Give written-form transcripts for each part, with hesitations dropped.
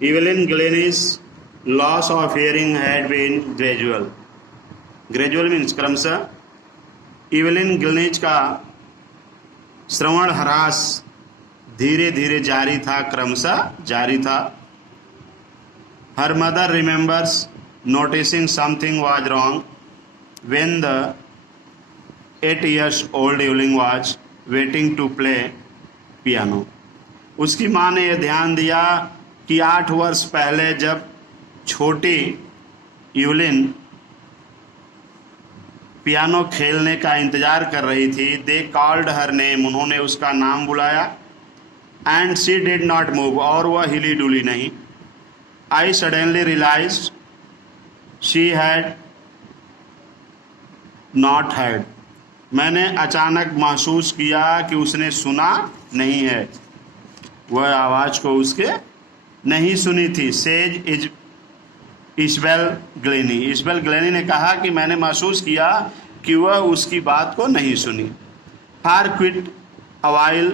Evelyn Glennie's loss of hearing had been gradual. Gradual means क्रमशः. Evelyn Glennie का श्रवण ह्रास धीरे धीरे जारी था, क्रमशः जारी था. Her mother remembers noticing something was wrong when the 8 years old Evelyn was waiting to play piano. उसकी माँ ने यह ध्यान दिया कि 8 वर्ष पहले जब छोटी यूलिन पियानो खेलने का इंतजार कर रही थी, दे कॉल्ड हर नेम, उन्होंने उसका नाम बुलाया. And she did not move, और वह हिली डुली नहीं. I suddenly realized she had not heard. मैंने अचानक महसूस किया कि उसने सुना नहीं है, वह आवाज़ को उसके नहीं सुनी थी. Says Ishbel Glennie. Ishbel Glennie ने कहा कि मैंने महसूस किया कि वह उसकी बात को नहीं सुनी. For quite a while,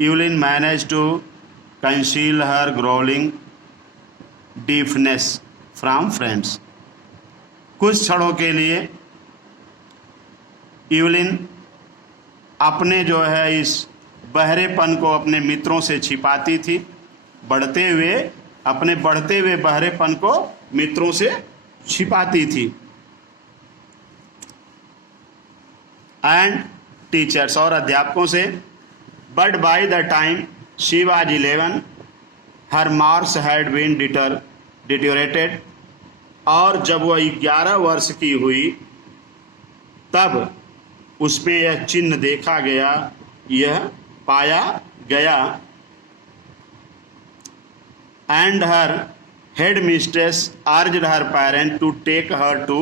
Evelyn managed to conceal her growling deafness from friends. कुछ क्षणों के लिए यूलिन अपने जो है इस बहरेपन को अपने मित्रों से छिपाती थी. अपने बढ़ते हुए बहरेपन को मित्रों से छिपाती थी. एंड टीचर्स, और अध्यापकों से. But by the time she was 11, her marks had been deteriorated. और जब वह 11 वर्ष की हुई तब उसमें यह चिन्ह देखा गया, यह पाया गया. And her headmistress urged her parent to take her to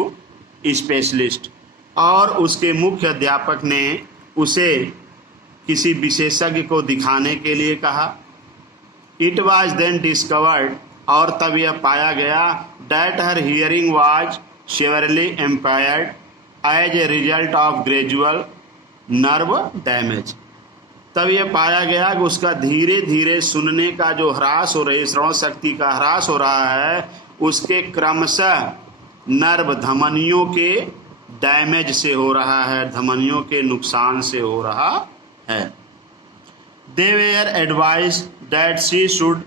specialist. और उसके मुख्य अध्यापक ने उसे किसी विशेषज्ञ को दिखाने के लिए कहा. इट वॉज देन डिस्कवर्ड, और तब यह पाया गया, that her hearing was severely impaired as a result of gradual nerve damage. तब यह पाया गया कि उसका धीरे धीरे सुनने का जो ह्रास हो रही, श्रवण शक्ति का ह्रास हो रहा है, उसके क्रमशः नर्व धमनियों के डैमेज से हो रहा है, धमनियों के नुकसान से हो रहा है. They were advised that she should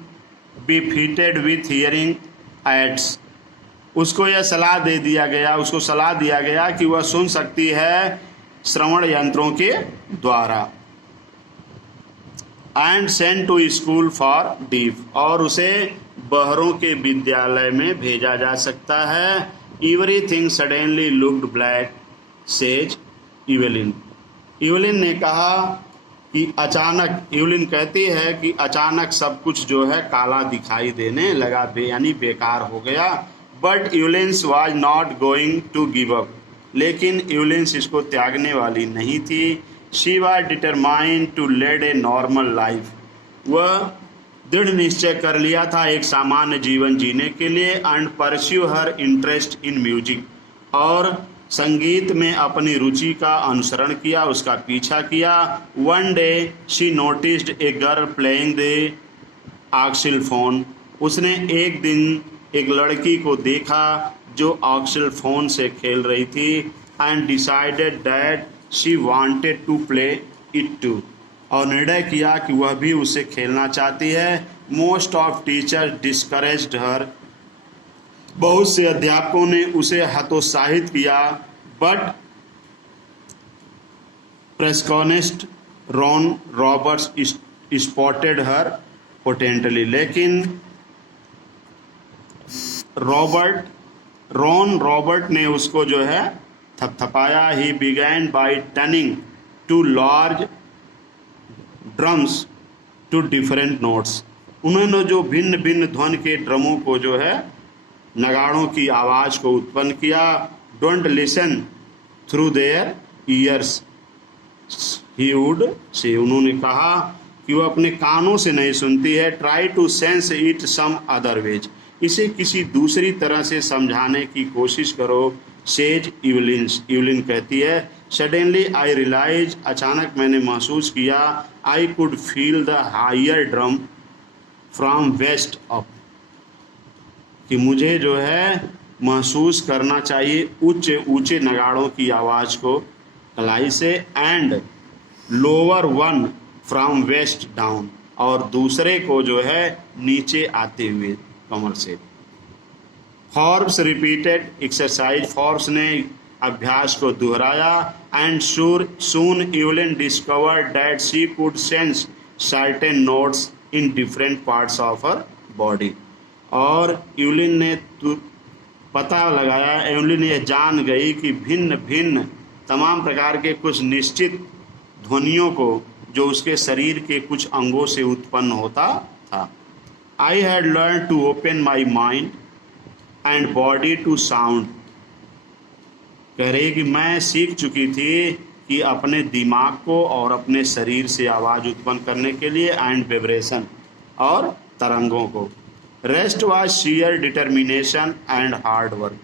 be fitted with hearing aids. उसको यह सलाह दे दिया गया, उसको सलाह दिया गया कि वह सुन सकती है श्रवण यंत्रों के द्वारा. And sent to school for deaf, और उसे बहरों के विद्यालय में भेजा जा सकता है. Everything suddenly looked black, says Evelyn. Evelyn ने कहा कि अचानक, यूलिन कहती है कि अचानक सब कुछ जो है काला दिखाई देने लगा, यानी बेकार हो गया. But Evelyn was not going to give up, लेकिन यूलिन्स इसको त्यागने वाली नहीं थी. She was determined to lead a normal life. वह दृढ़ निश्चय कर लिया था एक सामान्य जीवन जीने के लिए. And pursue her interest in music, और संगीत में अपनी रुचि का अनुसरण किया, उसका पीछा किया. One day she noticed a girl playing the xylophone. उसने एक दिन एक लड़की को देखा जो ऑक्सिलफोन से खेल रही थी. And decided that she wanted to play it too, और निर्णय किया कि वह भी उसे खेलना चाहती है. Most of teachers discouraged her. बहुत से अध्यापकों ने उसे हतोत्साहित किया. But percussionist Ron Roberts spotted her potential. लेकिन रॉन रॉबर्ट ने उसको जो है थपथपाया. He began by turning to large drums to different notes. उन्होंने जो भिन्न भिन्न ध्वन के ड्रमों को जो है, नगाड़ों की आवाज़ को उत्पन्न किया. Don't listen through their years he would say. उन्होंने कहा कि वह अपने कानों से नहीं सुनती है. Try to sense it some other ways. इसे किसी दूसरी तरह से समझाने की कोशिश करो. सेज इवलिन कहती है. सडनली आई रियलाइज, अचानक मैंने महसूस किया, I could feel the higher drum from waist up. कि मुझे जो है महसूस करना चाहिए ऊंचे ऊंचे नगाड़ों की आवाज़ को कलाई से, and lower one from waist down, और दूसरे को जो है नीचे आते हुए कमर से। फॉर्ब्स रिपीटेड एक्सरसाइज, फॉर्ब्स ने अभ्यास को दोहराया, and soon Evelyn discovered that she could sense certain notes in different parts of her body. और इवलिन ने पता लगाया, एवलिन ये जान गई कि भिन्न भिन्न तमाम प्रकार के कुछ निश्चित ध्वनियों को जो उसके शरीर के कुछ अंगों से उत्पन्न होता था। I had learn to open my mind and body to sound, कह रही कि मैं सीख चुकी थी कि अपने दिमाग को और अपने शरीर से आवाज़ उत्पन्न करने के लिए, एंड वाइब्रेशन और तरंगों को। Rest was share determination and hard work,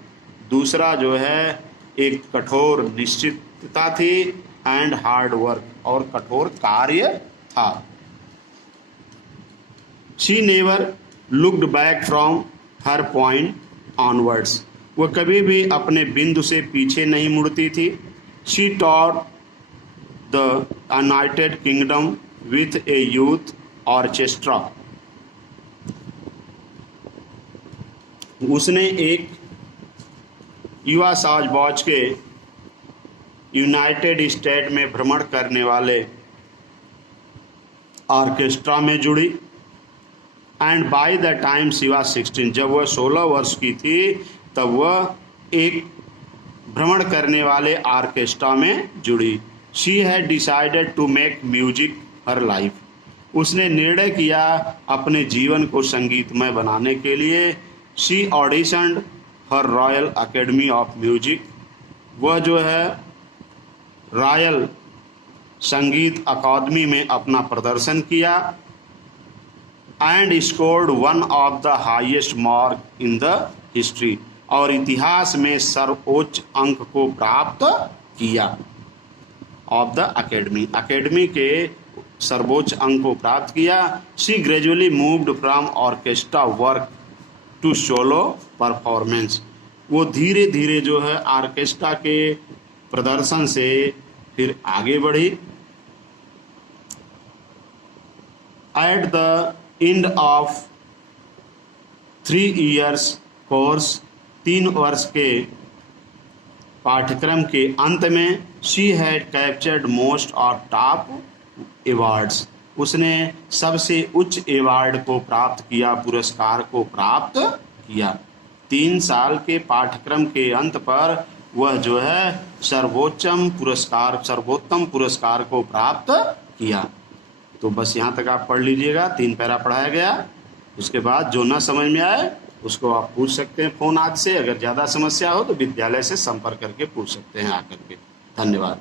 दूसरा जो है एक कठोर निश्चितता थी, एंड हार्ड वर्क और कठोर कार्य था। She never looked back from her point onwards, वह कभी भी अपने बिंदु से पीछे नहीं मुड़ती थी। She taught the United kingdom with A youth orchestra, उसने एक युवा साजबाज के यूनाइटेड स्टेट में भ्रमण करने वाले ऑर्केस्ट्रा में जुड़ी, and bye the time she was 16, जब वह 16 वर्ष की थी तब वह एक भ्रमण करने वाले ऑर्केस्ट्रा में जुड़ी। She had decided to make music her life, उसने निर्णय किया अपने जीवन को संगीतमय बनाने के लिए। She auditioned her royal academy of music, वह जो है रॉयल संगीत अकादमी में अपना प्रदर्शन किया, and scored one of the highest mark in the history, और इतिहास में सर्वोच्च अंक को प्राप्त किया। ऑफ द अकेडमी, अकेडमी के सर्वोच्च अंक को प्राप्त किया। She gradually moved from orchestra work to solo performance, वो धीरे धीरे जो है ऑर्केस्ट्रा के प्रदर्शन से फिर आगे बढ़ी। At the end of 3 years course, 3 वर्ष के पाठ्यक्रम के अंत में, she had captured most of top awards, उसने सबसे उच्च अवार्ड को प्राप्त किया, पुरस्कार को प्राप्त किया। 3 साल के पाठ्यक्रम के अंत पर वह जो है सर्वोत्तम पुरस्कार को प्राप्त किया। तो बस यहाँ तक आप पढ़ लीजिएगा, 3 पैरा पढ़ाया गया। उसके बाद जो ना समझ में आए उसको आप पूछ सकते हैं फ़ोन आदि से। अगर ज़्यादा समस्या हो तो विद्यालय से संपर्क करके पूछ सकते हैं आकर के। धन्यवाद।